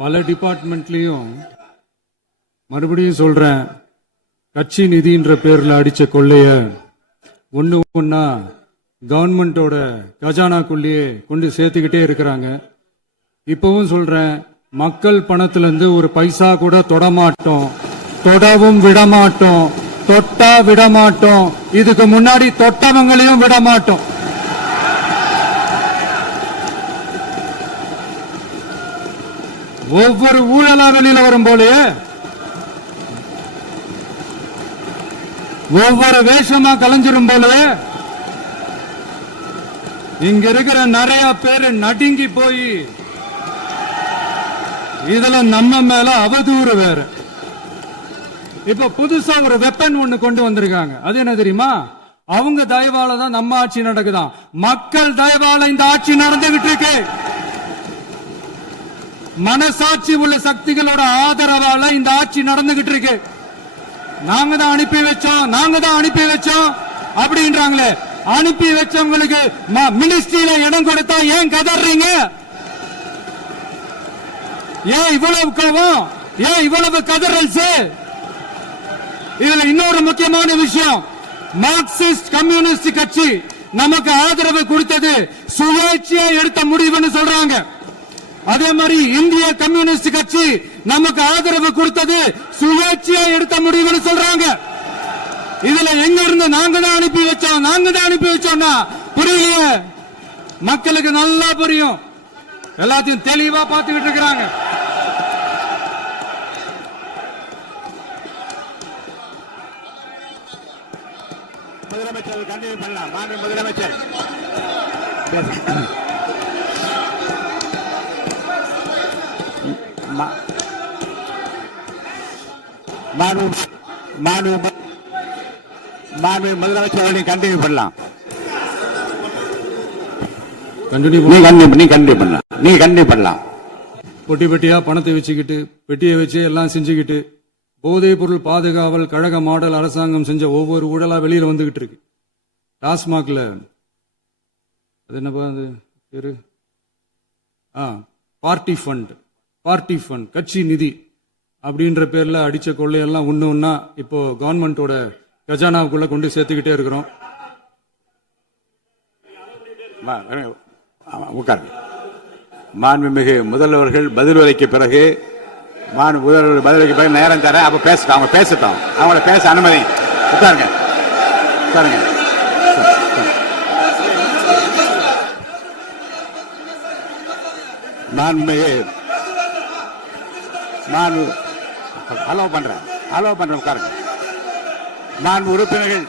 பல டிபார்ட்மெண்ட்லயும் மறுபடியும் சொல்றேன், கட்சி நிதின்ற பேர்ல அடிச்ச கொள்ளைய ஒண்ணு ஒன்னா கவர்மெண்டோட கஜானாக்குள்ளேயே கொண்டு சேர்த்துக்கிட்டே இருக்கிறாங்க. இப்பவும் சொல்றேன், மக்கள் பணத்துல இருந்து ஒரு பைசா கூட தொடமாட்டோம், தொடவும் விடமாட்டோம், தொட்டா விடமாட்டோம், இதுக்கு முன்னாடி தொட்டவங்களையும் விடமாட்டோம். ஒவ்வொரு ஊழலா வெளியில வரும் போலே, ஒவ்வொரு வேஷமா கலைஞ்சிரும் போலே, இங்க இருக்கிற நிறைய பேரு நடுங்கி போய் இதுல நம்ம மேல அவதூறு வேற. இப்ப புதுசா ஒரு வெப்பன் ஒண்ணு கொண்டு வந்திருக்காங்க. அது என்ன தெரியுமா? அவங்க தயவால தான் நம்ம ஆட்சி நடக்குதான். மக்கள் தயவால இந்த ஆட்சி நடந்துகிட்டு இருக்கு. மனசாட்சி உள்ள சக்திகளோட ஆதரவால இந்த ஆட்சி நடந்துகிட்டு இருக்கு. நாங்க தான் அனுப்பி வச்சோம், நாங்க தான் அனுப்பி வச்சோம் அப்படின்றாங்களே. அனுப்பி வச்சவங்களுக்கு மினிஸ்ட்ரியில இடம் கொடுத்தா ஏன் கதறீங்க? ஏன் இவ்வளவு கோபம்? ஏன் இவ்வளவு கதறல்? இதுல இன்னொரு முக்கியமான விஷயம், மார்க்சிஸ்ட் கம்யூனிஸ்ட் கட்சி நமக்கு ஆதரவு கொடுத்தது சுயேட்சையா எடுத்த முடிவுன்னு சொல்றாங்க. அதே மாதிரி இந்திய கம்யூனிஸ்ட் கட்சி நமக்கு ஆதரவு கொடுத்தது சுயேட்சையா எடுத்த முடிவுன்னு சொல்றாங்க. இதுல எங்க இருந்து நாங்க தான் அனுப்பி வச்சோம், நாங்க தான் அனுப்பி வச்சோம்னா புரியலையே. மக்களுக்கு நல்லா புரியும், எல்லாத்தையும் தெளிவா பார்த்துக்கிட்டு இருக்கிறாங்க. முதலமைச்சர் கண்டினியூ பண்ணலாம். மாண்பு முதலமைச்சர் மாண்பு முதலமைச்சர் கண்டினியூ பண்ணலாம். நீ கண்டினியூ பண்ணலாம். பொட்டி பெட்டியா பணத்தை வச்சுக்கிட்டு, பெட்டியை வச்சு எல்லாம் செஞ்சுக்கிட்டு, போதைப் பொருள் பாதுகாவல் கழக மாடல் அரசாங்கம் செஞ்ச ஒவ்வொரு ஊழலா வெளியில வந்துகிட்டு இருக்கு. டாஸ்மாக்ல அது என்னப்பா அது பேரு, பார்ட்டி ஃபண்ட், கட்சி நிதி அப்படின்ற பேர்ல அடிச்ச கொள்ளையெல்லாம் ஒண்ணு ஒன்னா இப்போ கவர்மெண்டோட கஜானாவுக்குள்ள கொண்டு சேர்த்துக்கிட்டே இருக்கிறோம். மாண்புமிகு முதல்வர்கள் பதில் உரைக்கு பிறகு நேரம் தர அப்ப பேசட்டும், அவங்க பேசட்டும், அவங்கள பேச அனுமதி. உட்காருங்க உட்காருங்க. மாண்புமிகு அலோவ் பண்றேன் உட்காருங்க. மாண்பு உறுப்பினர்கள்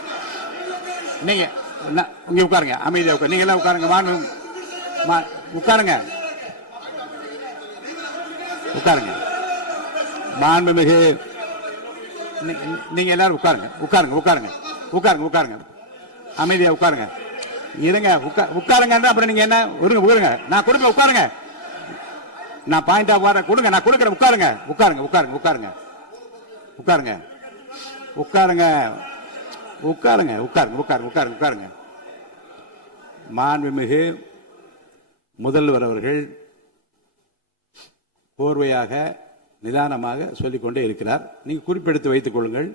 நீங்க இங்க உட்காருங்க, அமைதியா உட்காரு. நீங்க எல்லாம் உட்காருங்க. மாண்புமிகு நீங்க எல்லாரும் உட்காருங்க. அமைதியா உட்காருங்க. இருங்க, உட்காருங்க. அப்புறம் நீங்க என்ன உட்காருங்க. நான் கொடுப்பேன், உட்காருங்க. நான் பாயிண்ட் ஆஃப் ஆர்டர் கொடுங்க, நான் கொடுக்கிறேன். உட்காருங்க. மாண்புமிகு முதல்வர் அவர்கள் கோர்வையாக நிதானமாக சொல்லிக்கொண்டே இருக்கிறார். நீங்க குறிப்பெடுத்து வைத்துக் கொள்ளுங்கள்.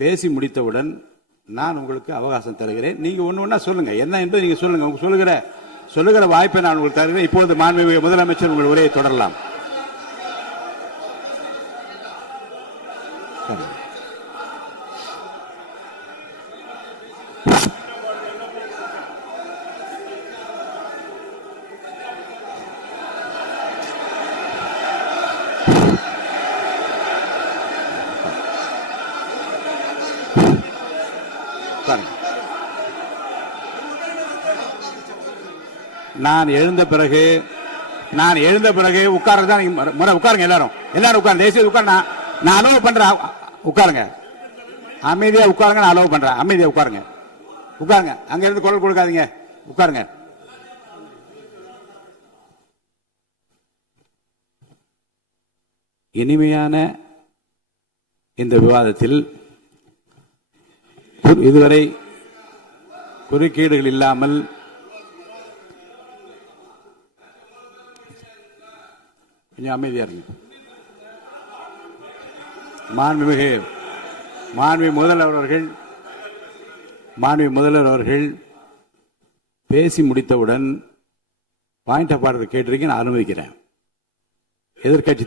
பேசி முடித்தவுடன் நான் உங்களுக்கு அவகாசம் தருகிறேன். நீங்க ஒண்ணு சொல்லுங்க, என்ன என்பது நீங்க சொல்லுங்க. உங்க சொல்லுகிற வாய்ப்பை நான் உங்களுக்கு தருகிறேன். இப்பொழுது மாண்புமிகு முதலமைச்சர் உங்கள் உரையை தொடரலாம். நான் எழுந்த பிறகு உட்கார்றதுதான் முறை. உட்காருங்க, எல்லாரும் உட்காருங்க. தேசிய உட்கார். நான் அலோவ் பண்றேன். உட்காருங்க, அமைதியா உட்காருங்க. நான் அலோவ் பண்றேன். அமைதியா உட்காருங்க. அங்க இருந்து குரல் கொடுக்காதீங்க. உட்காருங்க. இனிமையான இந்த விவாதத்தில் இதுவரை குறுக்கீடுகள் இல்லாமல் கொஞ்சம் அமைதியா இருங்க. மாண்புமிகு முதல்வர் அவர்கள் பேசி முடித்தவுடன் பாயிண்ட் ஆஃப் ஆர்டர் கேட்டிருக்கேன், நான் அனுமதிக்கிறேன். எதிர்க்கட்சி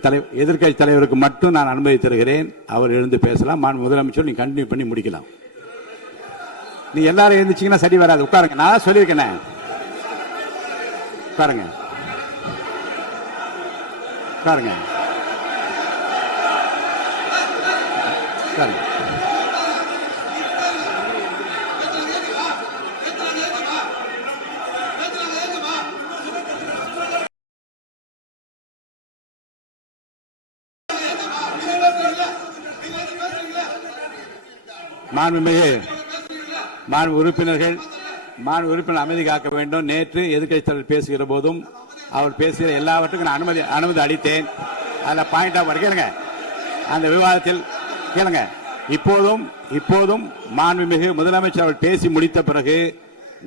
தலைவருக்கு மட்டும் நான் அனுமதி தருகிறேன். அவர் எழுந்து பேசலாம். முதலமைச்சர் நீங்க கண்டினியூ பண்ணி முடிக்கலாம். நீ எல்லாரும் எழுந்துச்சீங்கன்னா சரி வராது. உட்காருங்க. நான் சொல்லியிருக்கேன். உட்காருங்க. உட்காருங்க. உட்காருங்க. மாண்பு உறுப்பினர்கள் அமைதி காக்க வேண்டும். நேற்று எதிர்க்கட்சி தலைவர் பேசுகிற போதும் அவர் பேசுகிற எல்லாவற்றுக்கும் நான் அனுமதி அளித்தேன். அதுல பாயிண்ட் ஆஃப் கேளுங்க. அந்த விவாதத்தில் கேளுங்க. இப்போதும் மாண்புமிகு முதலமைச்சர் அவர் பேசி முடித்த பிறகு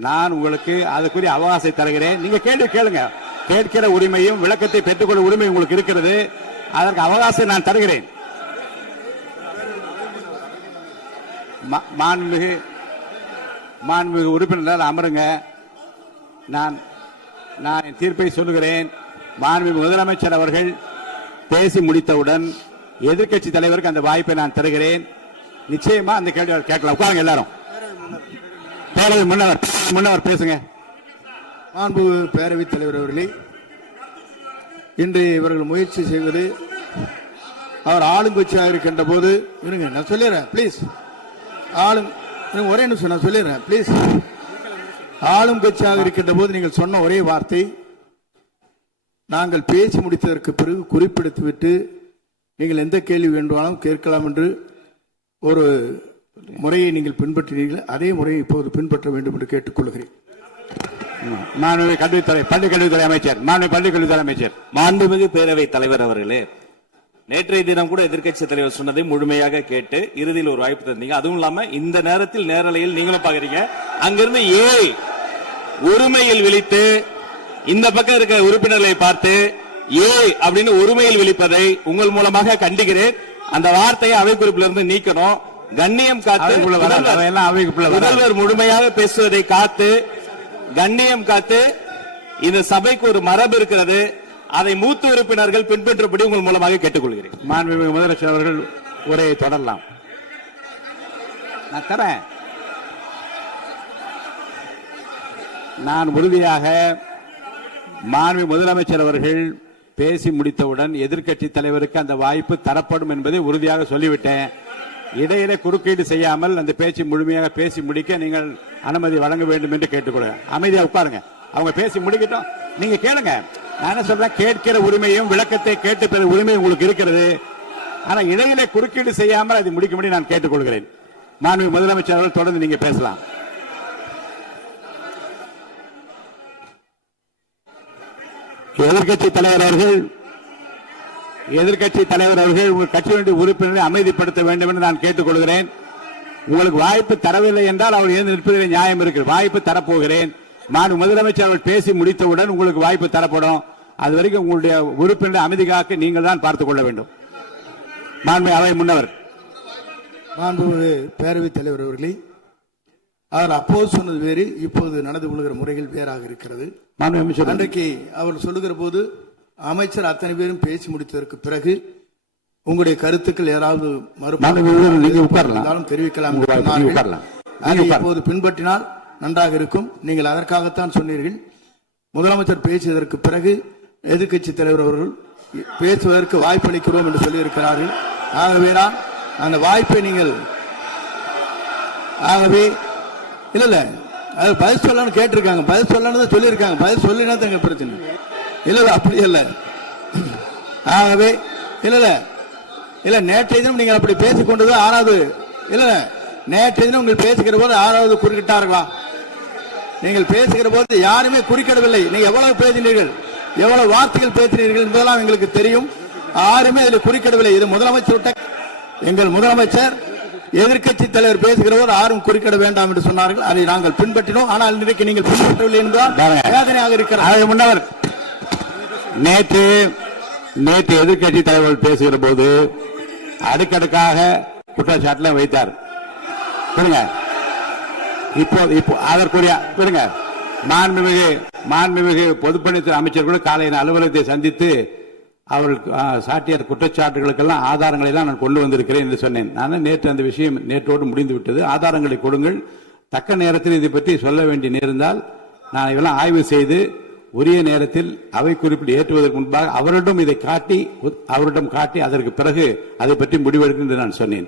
நான் உங்களுக்கு அதுக்குரிய அவகாசம் தருகிறேன். நீங்க கேள்வி கேளுங்க. கேட்கிற உரிமையும் விளக்கத்தை பெற்றுக்கொள்ள உரிமை உங்களுக்கு இருக்கிறது. அதற்கு அவகாசம் நான் தருகிறேன். மாண்புமிகு உறுப்பினர் அமருங்க. நான் என் தீர்ப்பை சொல்லுகிறேன். மாண்புமிகு முதலமைச்சர் அவர்கள் பேசி முடித்தவுடன் எதிர்க்கட்சி தலைவருக்கு அந்த வாய்ப்பை நான் தருகிறேன். நிச்சயமா அந்த கேள்வி கேட்கலாம். உட்காருங்க எல்லாரும். பேரவை முன்னவர் பேசுங்க. மாண்பு பேரவைத் தலைவர் அவர்களே, இன்று இவர்கள் முயற்சி செய்வது அவர் ஆளுங்கட்சியாக இருக்கின்ற போது இருங்க, நான் சொல்லிடுறேன் பிளீஸ். ஒரே நிமிஷம் நான் சொல்லிடுறேன் பிளீஸ். ஆளும் கட்சியாக இருக்கின்ற போது நீங்கள் சொன்ன ஒரே வார்த்தை, நாங்கள் பேசி முடித்ததற்கு பிறகு குறிப்பிடுத்துவிட்டு நீங்கள் எந்த கேள்வி வேண்டுமானாலும் கேட்கலாம் என்று ஒரு முறையை நீங்கள் பின்பற்றினீர்கள். அதே முறையை இப்போது பின்பற்ற வேண்டும் என்று கேட்டுக்கொள்கிறேன். பள்ளிக்கல்வித்துறை அமைச்சர் மாண்புமிகு பேரவைத் தலைவர் அவர்களே, நேற்றைய தினம் கூட எதிர்க்கட்சி தலைவர் சொன்னதை முழுமையாக கேட்டு இறுதியில் ஒரு வாய்ப்பு தந்தீங்க. அதுவும் இல்லாம இந்த நேரத்தில் நேரலையில் நீங்களும் பாக்குறீங்க. அங்கிருந்து ஒருமையில் விழித்து இந்த பக்கம் இருக்க உறுப்பினர்களை பார்த்து அப்படின்னு ஒருமையில் விழிப்பதை உங்கள் மூலமாக கண்டிக்கிறேன். அந்த வார்த்தையை அவை குறிப்பிலிருந்து நீக்கணும். கண்ணியம் காத்து முதல்வர் முழுமையாக பேசுவதை காத்து கண்ணியம் காத்து இந்த சபைக்கு ஒரு மரபு இருக்கிறது. அதை மூத்த உறுப்பினர்கள் பின்பற்றபடி உங்கள் மூலமாக கேட்டுக்கொள்கிறேன். மாண்புமிகு முதலமைச்சர் அவர்கள் உரையை தொடரலாம். நான் தரேன். நான் உறுதியாக மாண்புமிகு முதலமைச்சர் அவர்கள் பேசி முடித்தவுடன் எதிர்க்கட்சி தலைவருக்கு அந்த வாய்ப்பு தரப்படும் என்பதை உறுதியாக சொல்லிவிட்டேன். இடையிலே குறுக்கீடு செய்யாமல் அந்த பேச்சு முழுமையாக பேசி முடிக்க நீங்கள் அனுமதி வழங்க வேண்டும் என்று கேட்டுக்கொள்கிறேன். அமைதியா உட்காருங்க. அவங்க பேசி முடிக்கட்டும். நீங்க கேளுங்க. நான் என்ன சொல்றேன், கேட்கிற உரிமையும் விளக்கத்தை கேட்டு பெற உரிமை உங்களுக்கு இருக்கிறது. ஆனா இடையிலே குறுக்கீடு செய்யாமல் அதை முடிக்கும்படி நான் கேட்டுக்கொள்கிறேன். மாண்புமிகு முதலமைச்சர் அவர்கள் தொடர்ந்து நீங்க பேசலாம். எதிர்க்கட்சி தலைவர் அவர்கள் உங்கள் கட்சியினுடைய உறுப்பினரை அமைதிப்படுத்த வேண்டும் என்று நான் கேட்டுக்கொள்கிறேன். உங்களுக்கு வாய்ப்பு தரவில்லை என்றால் அவர் எழுந்து நிற்பதில் நியாயம் இருக்கு. வாய்ப்பு தரப்போகிறேன். நான் முதலமைச்சர் அவர்கள் பேசி முடித்தவுடன் உங்களுக்கு வாய்ப்பு தரப்படும். அது வரைக்கும் உங்களுடைய உறுப்பினரை அமைதி காக்க நீங்கள் தான் பார்த்துக் கொள்ள வேண்டும். மாண்புமிகு அவை முன்னவர். மாண்புமிகு பேரவைத் தலைவர் அவர்களே, அவர் அப்போது சொன்னது வேறு, இப்போது நடந்து கொள்கிற முறைகள் வேறாக இருக்கிறது. அன்றைக்கு அவர் சொல்லுகிற போது அமைச்சர் அத்தனை பேரும் பேசி முடித்ததற்கு பிறகு உங்களுடைய கருத்துக்கள் ஏதாவது தெரிவிக்கலாம். இப்போது பின்பற்றினால் நன்றாக இருக்கும். நீங்கள் அதற்காகத்தான் சொன்னீர்கள். முதலமைச்சர் பேசியதற்கு பிறகு எதிர்க்கட்சி தலைவர் அவர்கள் பேசுவதற்கு வாய்ப்பளிக்கிறோம் என்று சொல்லியிருக்கிறார்கள். ஆகவே தான் அந்த வாய்ப்பை நீங்கள் இல்ல அது பதில் சொல்லணும்னு கேட்டிருக்காங்க. பதில் சொல்லணும் சொல்லியிருக்காங்க. பதில் சொல்லினா தங்க பிரச்சனை இல்ல. அப்படி இல்ல. ஆகவே இல்ல நேற்றைய தினம் நீங்கள் அப்படி பேசிக் கொண்டது ஆறாவது இல்ல. நேற்றைய தினம் உங்கள் பேசுகிற போது ஆறாவது குறுக்கிட்டார்களா? நீங்கள் பேசுகிற போது யாருமே குறுக்கிடவில்லை. நீங்க எவ்வளவு பேசினீர்கள், எவ்வளவு வார்த்தைகள் பேசினீர்கள் என்பதெல்லாம் எங்களுக்கு தெரியும். யாருமே அதில் குறுக்கிடவில்லை. இது முதலமைச்சர், எங்கள் முதலமைச்சர் எதிர்க்கட்சி தலைவர் பேசுகிற போது யாரும் குறுக்கிட வேண்டாம் என்று சொன்னார்கள். அதை நாங்கள் பின்பற்றினோம். ஆனால் இன்றைக்கு நீங்கள் பின்பற்றவில்லை என்பதால் வேதனையாக இருக்கிறார். முன்னவர் நேற்று நேற்று எதிர்க்கட்சி தலைவர் பேசுகிற போது அடுக்கடுக்காக குற்றச்சாட்டுல வைத்தார். இப்போ அதற்குரிய மாண்புமிகு பொதுப்பணித்துறை அமைச்சர்கள் காலையில் அலுவலகத்தை சந்தித்து அவர்கள் சாட்டிய குற்றச்சாட்டுகளுக்கெல்லாம் ஆதாரங்களை எல்லாம் நான் கொண்டு வந்திருக்கிறேன் என்று சொன்னேன். நான் நேற்று அந்த விஷயம் நேற்றோடு முடிந்து விட்டது. ஆதாரங்களை கொடுங்கள், தக்க நேரத்தில் இதை பற்றி சொல்ல வேண்டிய நேர்ந்தால் நான் இதெல்லாம் ஆய்வு செய்து உரிய நேரத்தில் அவை குறிப்பிட்டு ஏற்றுவதற்கு முன்பாக அவரிடம் காட்டி அதற்கு பிறகு அதை பற்றி முடிவெடுக்கும் என்று நான் சொன்னேன்.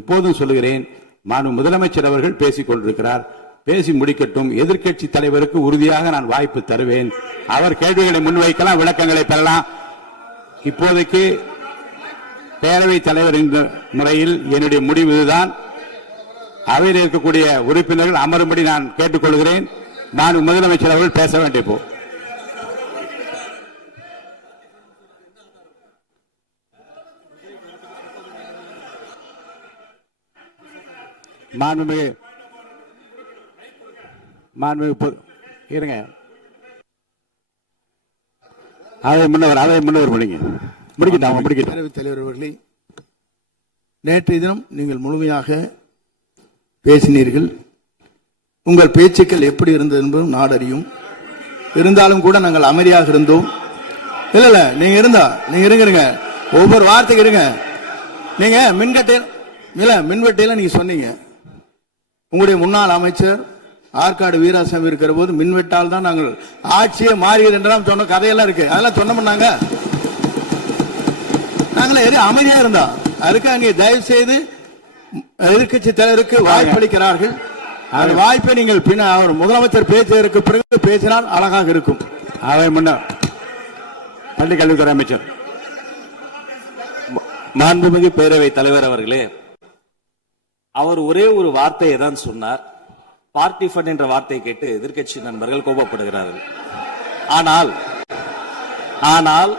இப்போதும் சொல்லுகிறேன், மாண்பு முதலமைச்சர் அவர்கள் பேசிக் கொண்டிருக்கிறார், பேசி முடிக்கட்டும். எதிர்க்கட்சி தலைவருக்கு உறுதியாக நான் வாய்ப்பு தருவேன். அவர் கேள்விகளை முன்வைக்கலாம், விளக்கங்களை பெறலாம். இப்போதைக்கு பேரவைத் தலைவர் என்ற முறையில் என்னுடைய முடிவு இதுதான். அவையில் இருக்கக்கூடிய உறுப்பினர்கள் அமரும்படி நான் கேட்டுக்கொள்கிறேன். நான் முதலமைச்சர் அவர்கள் பேச வேண்டிய போ இருங்க, அதை முன்னவர் முடிக்கட்டும். பேரவைத் தலைவர் அவர்களே, நேற்றைய தினம் நீங்கள் முழுமையாக பேசினீர்கள். உங்கள் பேச்சுக்கள் எப்படி இருந்தது என்பதும் நாடறியும். இருந்தாலும் கூட நாங்கள் அமைதியாக இருந்தோம். இல்ல நீங்க இருங்க, ஒவ்வொரு வார்த்தைக்கு இருங்க. நீங்க மின்வெட்டையில நீங்க சொன்னீங்க, உங்களுடைய முன்னாள் அமைச்சர் ஆற்காடு வீராசாமி இருக்கிற போது மின்வெட்டால் தான் நாங்கள் ஆட்சியை மாறியது என்றெல்லாம் சொன்ன கதையெல்லாம் இருக்கு. அதெல்லாம் சொன்னோம்னாங்க, நாங்களே அமைதியா இருந்தோம். அதுக்காக நீங்க தயவு செய்து எதிர்கட்சி தலைவருக்கு வாய்ப்பளிக்கிறார்கள். அந்த வாய்ப்பை நீங்கள் அவர் முதலமைச்சர் பேசுவதற்கு பிறகு பேசினால் அழகாக இருக்கும். அவை முன்னர் பள்ளி கல்வித்துறை அமைச்சர் மாண்புமிகு பேரவைத் தலைவர் அவர்களே, அவர் ஒரே ஒரு வார்த்தையை தான் சொன்னார். பார்ட்டி ஃபண்ட் என்ற வார்த்தையை கேட்டு எதிர்க்கட்சி நண்பர்கள் கோபப்படுகிறார்கள். ஆனால்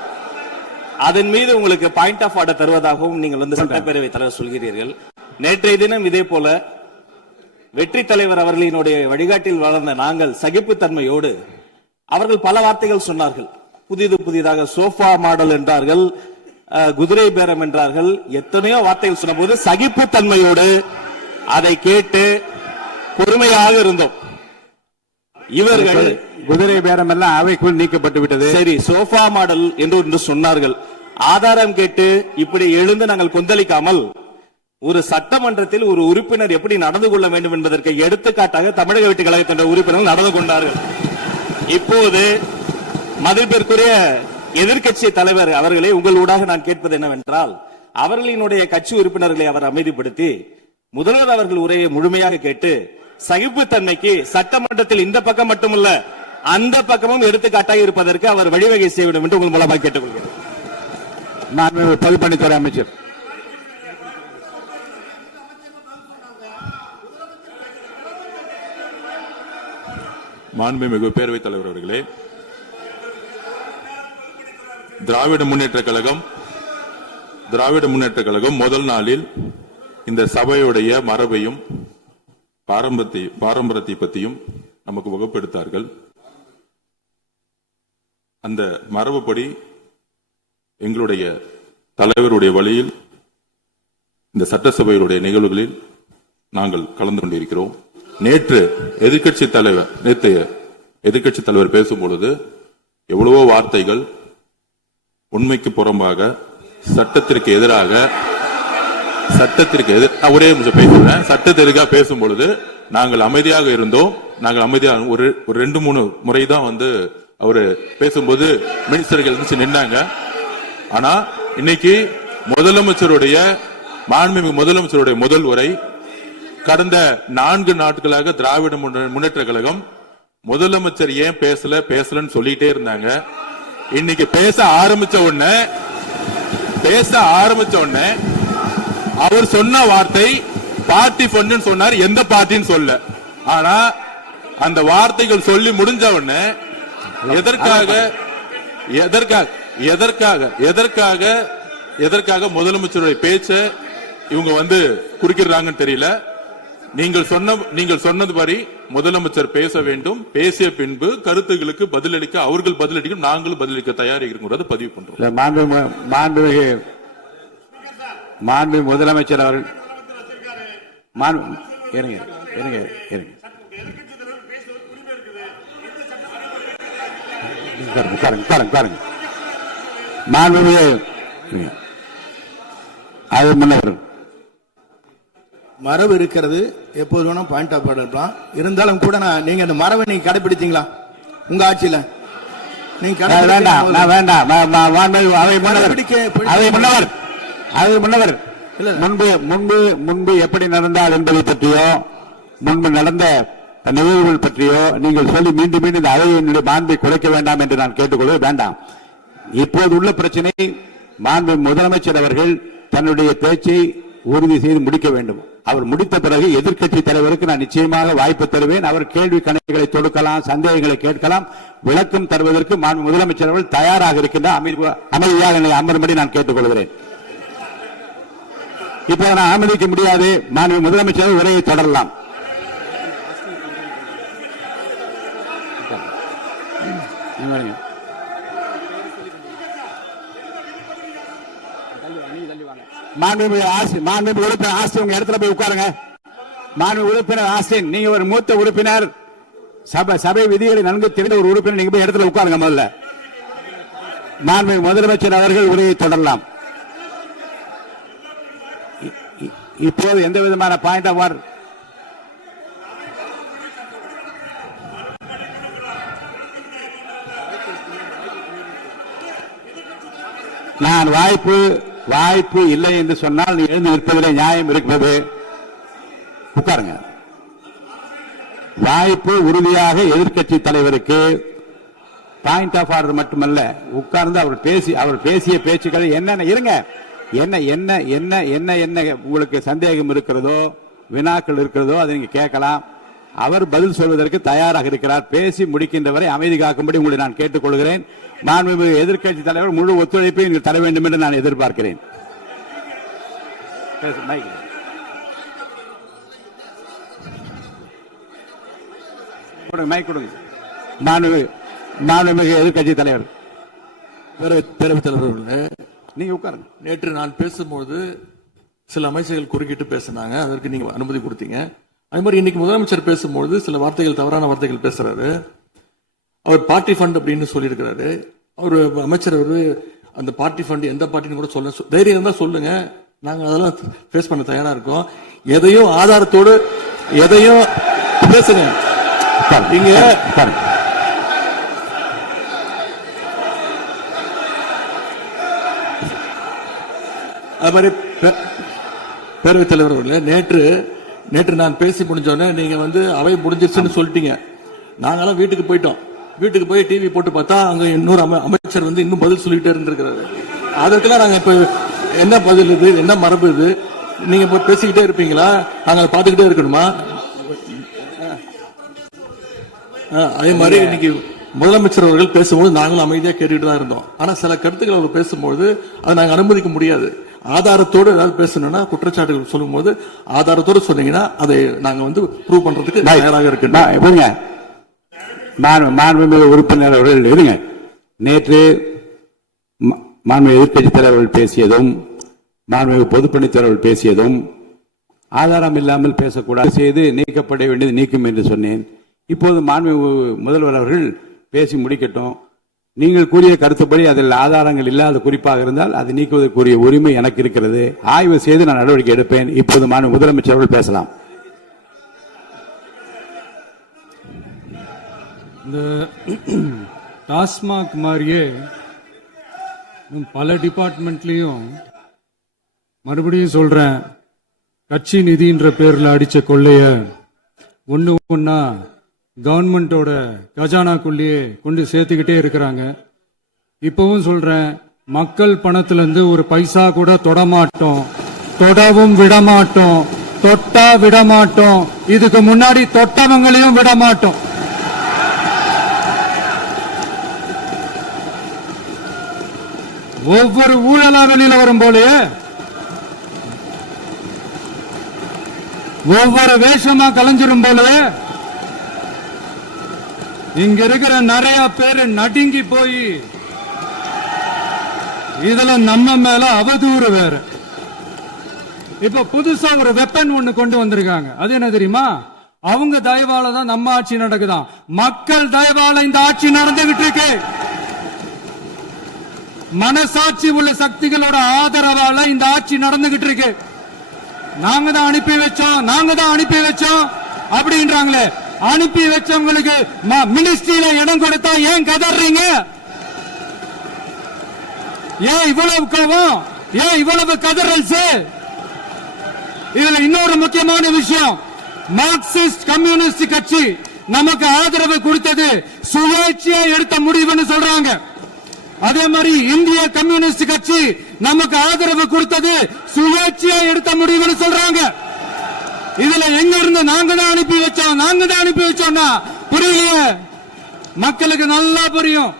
அதன் மீது உங்களுக்கு பாயிண்ட் ஆஃப் ஆர்டர் தருவதாகவும் நீங்கள் சட்டப்பேரவை தலைவர் சொல்கிறீர்கள். நேற்றைய தினம் இதே போல வெற்றி தலைவர் அவர்களினுடைய வழிகாட்டில் வளர்ந்த நாங்கள் சகிப்புத்தன்மையோடு அவர்கள் பல வார்த்தைகள் சொன்னார்கள். புதிதாக சோஃபா மாடல் என்றார்கள், குதிரை பேரம் என்றார்கள், எத்தனையோ வார்த்தைகள் சொன்ன போது சகிப்புத்தன்மையோடு அதை கேட்டு பொறுமையாக இருந்தோம். இவர்கள் குதிரை பேரம் எல்லாம் அவைக்குள் நீக்கப்பட்டு விட்டது. சரி, சோஃபா மாடல் என்று சொன்னார்கள். ஆதாரம் கேட்டு இப்படி எழுந்து நாங்கள் கொந்தளிக்காமல் ஒரு சட்டமன்றத்தில் ஒரு உறுப்பினர் எப்படி நடந்து கொள்ள வேண்டும் என்பதற்கு எடுத்துக்காட்டாக தமிழக வெற்றி கழகத்தின் உறுப்பினர்கள் நடந்து கொண்டார்கள். இப்போது மதிப்பிற்குரிய எதிர்க்கட்சி தலைவர் அவர்களே, உங்கள் ஊடாக நான் கேட்பது என்னவென்றால், அவர்களினுடைய கட்சி உறுப்பினர்களை அவர் அமைதிப்படுத்தி முதல்வர் அவர்கள் உரையை முழுமையாக கேட்டு சகிப்புத்தன்மைக்கு சட்டமன்றத்தில் இந்த பக்கம் மட்டுமல்ல அந்த பக்கமும் எடுத்துக்காட்டாக இருப்பதற்கு அவர் வழிவகை செய்ய வேண்டும் என்று உங்கள் மூலமாக கேட்டுக்கொள்கிறேன். பொதுப்பணித்துறை அமைச்சர் மாண்புமிகு பேரவைத் தலைவர் அவர்களே, திராவிட முன்னேற்ற கழகம் முதல் நாளில் இந்த சபையுடைய மரபையும் பாரம்பரியத்தை பற்றியும் நமக்கு வகுப்பெடுத்தார்கள். அந்த மரபுப்படி எங்களுடைய தலைவருடைய வழியில் இந்த சட்டசபையுடைய நிகழ்வுகளில் நாங்கள் கலந்து கொண்டிருக்கிறோம். நேற்று எதிர்க்கட்சி தலைவர் பேசும் பொழுது எவ்வளவோ வார்த்தைகள் உண்மைக்கு புறம்பாக சட்டத்திற்கு எதிராக ஒரே நிமிஷம் பேசுறேன். சட்டத்திற்காக பேசும் பொழுது நாங்கள் அமைதியாக இருந்தோம். ஒரு 2-3 முறை தான் அவரு பேசும்போது மினிஸ்டர்கள் நின்னாங்க. ஆனா இன்னைக்கு மாண்புமிகு முதலமைச்சருடைய முதல் உரை, கடந்த 4 நாட்களாக திராவிட முன்னேற்ற கழகம் முதலமைச்சர் ஏன் பேசலன்னு சொல்லிட்டே இருந்தாங்க. இன்னைக்கு பேச ஆரம்பிச்ச உடனே அவர் சொன்ன வார்த்தை பார்ட்டி ஃபண்ட் சொன்னார். எந்த பார்ட்டின்னு சொல்ல. ஆனா அந்த வார்த்தைகள் சொல்லி முடிஞ்ச உடனே எதற்காக முதலமைச்சருடைய பேச்ச இவங்க குறுக்கிறாங்கன்னு தெரியல. நீங்கள் சொன்னது மாதிரி முதலமைச்சர் பேச வேண்டும். பேசிய பின்பு கருத்துகளுக்கு பதிலளிக்க அவர்கள் பதிலளிக்கும், நாங்களும் பதிலளிக்க தயாராக இருக்கிறத பதிவு பண்றோம். மாண்பு முதலமைச்சர் அவர்கள் இருங்க மரபு இருக்கிறது, எப்போது வேணா பாயிண்ட் ஆஃப் ஆர்டர் இருக்கலாம். இருந்தாலும் கூட நீங்க அந்த மரபை நீங்க கடைபிடித்தீங்களா உங்க ஆட்சியில? நீங்க முன்பு எப்படி நடந்தால் என்பதை பற்றியோ, முன்பு நடந்த நிகழ்வுகள் பற்றியோ நீங்கள் சொல்லி மீண்டும் மீண்டும் இந்த அவையினுடைய மாண்பை குறைக்க வேண்டாம் என்று நான் கேட்டுக்கொள்ள வேண்டாம். இப்போது உள்ள பிரச்சனை, மாண்பு முதலமைச்சர் அவர்கள் தன்னுடைய பேச்சை உறுதி செய்து முடிக்க வேண்டும். அவர் முடித்த பிறகு எதிர்க்கட்சி தலைவருக்கு நான் நிச்சயமாக வாய்ப்பு தருவேன். அவர் கேள்வி கணக்குகளை தொடுக்கலாம், சந்தேகங்களை கேட்கலாம், விளக்கம் தருவதற்கு மாண்பு முதலமைச்சர் அவர்கள் தயாராக இருக்கின்றார். அமைதியாக என்னை அமரும்படி நான் கேட்டுக்கொள்கிறேன். இப்ப நான் அனுமதிக்க முடியாது. மாண்பு முதலமைச்சர் உரையை தொடரலாம். மாண்புமிகு உறுப்பினர் ஆஸ்டின் உங்க இடத்துல போய் உட்காருங்க. மாண்புமிகு உறுப்பினர் ஆஸ்டின், நீங்க ஒரு மூத்த உறுப்பினர், சபை விதிகளை நன்கு தெரிந்த ஒரு உறுப்பினர், நீங்க போய் இடத்துல உட்காருங்க. முதல்ல மாண்புமிகு முதலமைச்சர் அவர்கள் உரையை தொடரலாம். இப்போது எந்த விதமான பாயிண்ட் ஆஃப் ஆர்டர் நான் வாய்ப்பு இல்லை என்று சொன்னால் நீ எழுந்து நிற்பதிலே நியாயம் இருக்கிறது. உட்காருங்க. வாய்ப்பு உறுதியாக எதிர்க்கட்சி தலைவருக்கு பாயிண்ட் ஆஃப் ஆர்டர் மட்டுமல்ல, உட்கார்ந்து அவர் பேசிய பேச்சுக்கள் என்னென்ன இருங்க, என்ன என்ன என்ன என்ன என்ன உங்களுக்கு சந்தேகம் இருக்கிறதோ, வினாக்கள் இருக்கிறதோ அதை நீங்க கேட்கலாம். அவர் பதில் சொல்வதற்கு தயாராக இருக்கிறார். பேசி முடிக்கின்ற வரை அமைதி காக்கும்படி உங்களை நான் கேட்டுக்கொள்கிறேன். மாண்புமிகு எதிர்க்கட்சி தலைவர் முழு ஒத்துழைப்பை நீங்கள் தர வேண்டும் என்று நான் எதிர்பார்க்கிறேன். மாண்புமிகு எதிர்க்கட்சி தலைவர், பேரவைத் தலைவர், நீங்க உட்காருங்க. நேற்று நான் பேசும்போது சில அமைச்சர்கள் குறுக்கிட்டு பேசினாங்க, அதற்கு நீங்க அனுமதி கொடுத்தீங்க. அது மாதிரி இன்னைக்கு முதலமைச்சர் பேசும்போது சில வார்த்தைகள், தவறான வார்த்தைகள் பேசுறாரு. அவர் பார்ட்டி ஃபண்ட் அப்படின்னு சொல்லியிருக்கிறாரு. அவர் அமைச்சர் அந்த பார்ட்டி ஃபண்ட் எந்த பார்ட்டின்னு கூட சொல்ல தைரியம் இருந்தா சொல்லுங்க, நாங்க அதெல்லாம் ஃபேஸ் பண்ண தயாரா இருக்கோம். எதையும் ஆதாரத்தோடு எதையும் பேசுங்க. நீங்க அது மாதிரி பேரவைத் தலைவர் அவர்களே, நேற்று நான் பேசி முடிஞ்சோடனே நீங்க அவை முடிஞ்சிருச்சுன்னு சொல்லிட்டீங்க. நாங்கெல்லாம் வீட்டுக்கு போயிட்டோம். வீட்டுக்கு போய் டிவி போட்டு பார்த்தா அங்க இன்னொரு அமைச்சர் இன்னும் பதில் சொல்லிட்டே இருந்திருக்கிறாரு. அதற்கெல்லாம் நாங்க இப்ப என்ன பதில் இது, என்ன மரபு இது? நீங்க இப்ப பேசிக்கிட்டே இருப்பீங்களா? நாங்க பாத்துக்கிட்டே இருக்கணுமா? அதே மாதிரி இன்னைக்கு முதலமைச்சர் அவர்கள் பேசும்போது நாங்களும் அமைதியா கேட்டுட்டு தான் இருந்தோம். ஆனா சில கருத்துக்கள் அவர் பேசும்போது அதை நாங்க அனுமதிக்க முடியாது. ஆதாரத்தோடு ஏதாவது பேசணும்னா, குற்றச்சாட்டுகள் சொல்லும் போது ஆதாரத்தோடு சொன்னீங்கன்னா அதை நாங்க ப்ரூவ் பண்றதுக்கு தயாராக இருக்கு. மாண்புமிகு உறுப்பினர் அவர்கள் இருங்க. நேற்று மாண்புமிகு எதிர்க்கட்சி தலைவர்கள் பேசியதும், மாண்புமிகு பொதுப்பணித்துறைகள் பேசியதும் ஆதாரம் இல்லாமல் பேசக்கூடாது, செய்து நீக்கப்பட வேண்டியது நீக்கும் என்று சொன்னேன். இப்போது மாண்புமிகு முதல்வர் அவர்கள் பேசி முடிக்கட்டும். நீங்கள் கூறிய கருத்துப்படி அதில் ஆதாரங்கள் இல்லாத குறிப்பாக இருந்தால் அது நீக்குவதற்குரிய உரிமை எனக்கு இருக்கிறது. ஆய்வு செய்து நான் நடவடிக்கை எடுப்பேன். இப்போது மாண்புமிகு முதலமைச்சர் அவர்கள் பேசலாம். இந்த டாஸ்மாக் மாதிரியே பல டிபார்ட்மெண்ட்லயும், மறுபடியும் சொல்றேன், கட்சி நிதின்ற பேர்ல அடிச்ச கொள்ளைய ஒன்னா கவர்மெண்டோட கஜானாக்குள்ளேயே கொண்டு சேர்த்துக்கிட்டே இருக்கிறாங்க. இப்பவும் சொல்றேன், மக்கள் பணத்துல இருந்து ஒரு பைசா கூட தொடமாட்டோம், தொடவும் விடமாட்டோம், தொட்டா விடமாட்டோம். இதுக்கு முன்னாடி தொட்டவங்களையும் விடமாட்டோம். ஒவ்வொரு ஊழலா வெளியில வரும் போலே ஒவ்வொரு வேஷமா கலைஞ்சிரும் போல இங்க இருக்கிற நிறைய பேரு நடுங்கி போய் இதுல நம்ம மேல அவதூறு வேற. இப்ப புதுசா ஒரு வெப்பன் ஒண்ணு கொண்டு வந்திருக்காங்க. அது என்ன தெரியுமா? அவங்க தயவால தான் நம்ம ஆட்சி நடக்குதாம். மக்கள் தயவால இந்த ஆட்சி நடந்துகிட்டு இருக்கு. மனசாட்சி உள்ள சக்திகளோட ஆதரவால இந்த ஆட்சி நடந்துகிட்டு இருக்கு. நாங்க தான் அனுப்பி வச்சோம் அப்படின்றாங்களே. அனுப்பி வச்சவங்களுக்கு மினிஸ்ட்ரியில இடம் கொடுத்தா ஏன் கதறீங்க? ஏன் இவ்வளவு கோபம்? ஏன் இவ்வளவு கதறல்ஸ்? இதுல இன்னொரு முக்கியமான விஷயம், மார்க்சிஸ்ட் கம்யூனிஸ்ட் கட்சி நமக்கு ஆதரவு கொடுத்தது சுயேட்சையா எடுத்த முடிவுன்னு சொல்றாங்க. அதே மாதிரி இந்திய கம்யூனிஸ்ட் கட்சி நமக்கு ஆதரவு கொடுத்தது சுயேட்சையா எடுத்த முடிவுன்னு சொல்றாங்க. இதுல எங்க இருந்து நாங்க தான் அனுப்பி வச்சோம்னா புரியலையே. மக்களுக்கு நல்லா புரியும்.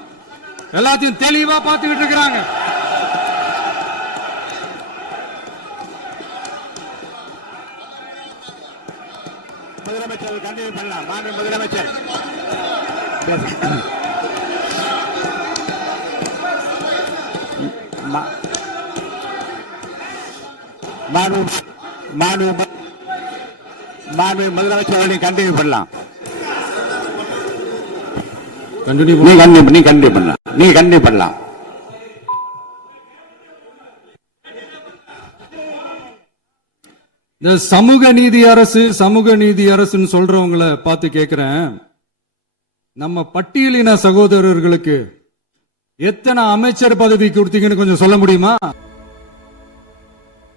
எல்லாத்தையும் தெளிவா பார்த்துக்கிட்டு இருக்கிறாங்க. முதலமைச்சர் கண்டினியூ பண்ணலாம். மாண்பு முதலமைச்சர் மாண்பு முதலமைச்சர் கண்டினியூ பண்ணலாம். நீ கண்டினியூ பண்ணலாம். இந்த சமூக நீதி அரசுன்னு சொல்றவங்களை பார்த்து கேட்கிறேன், நம்ம பட்டியலின சகோதரர்களுக்கு எத்தனை அமைச்சர் பதவி கொடுத்தீங்கன்னு கொஞ்சம் சொல்ல முடியுமா?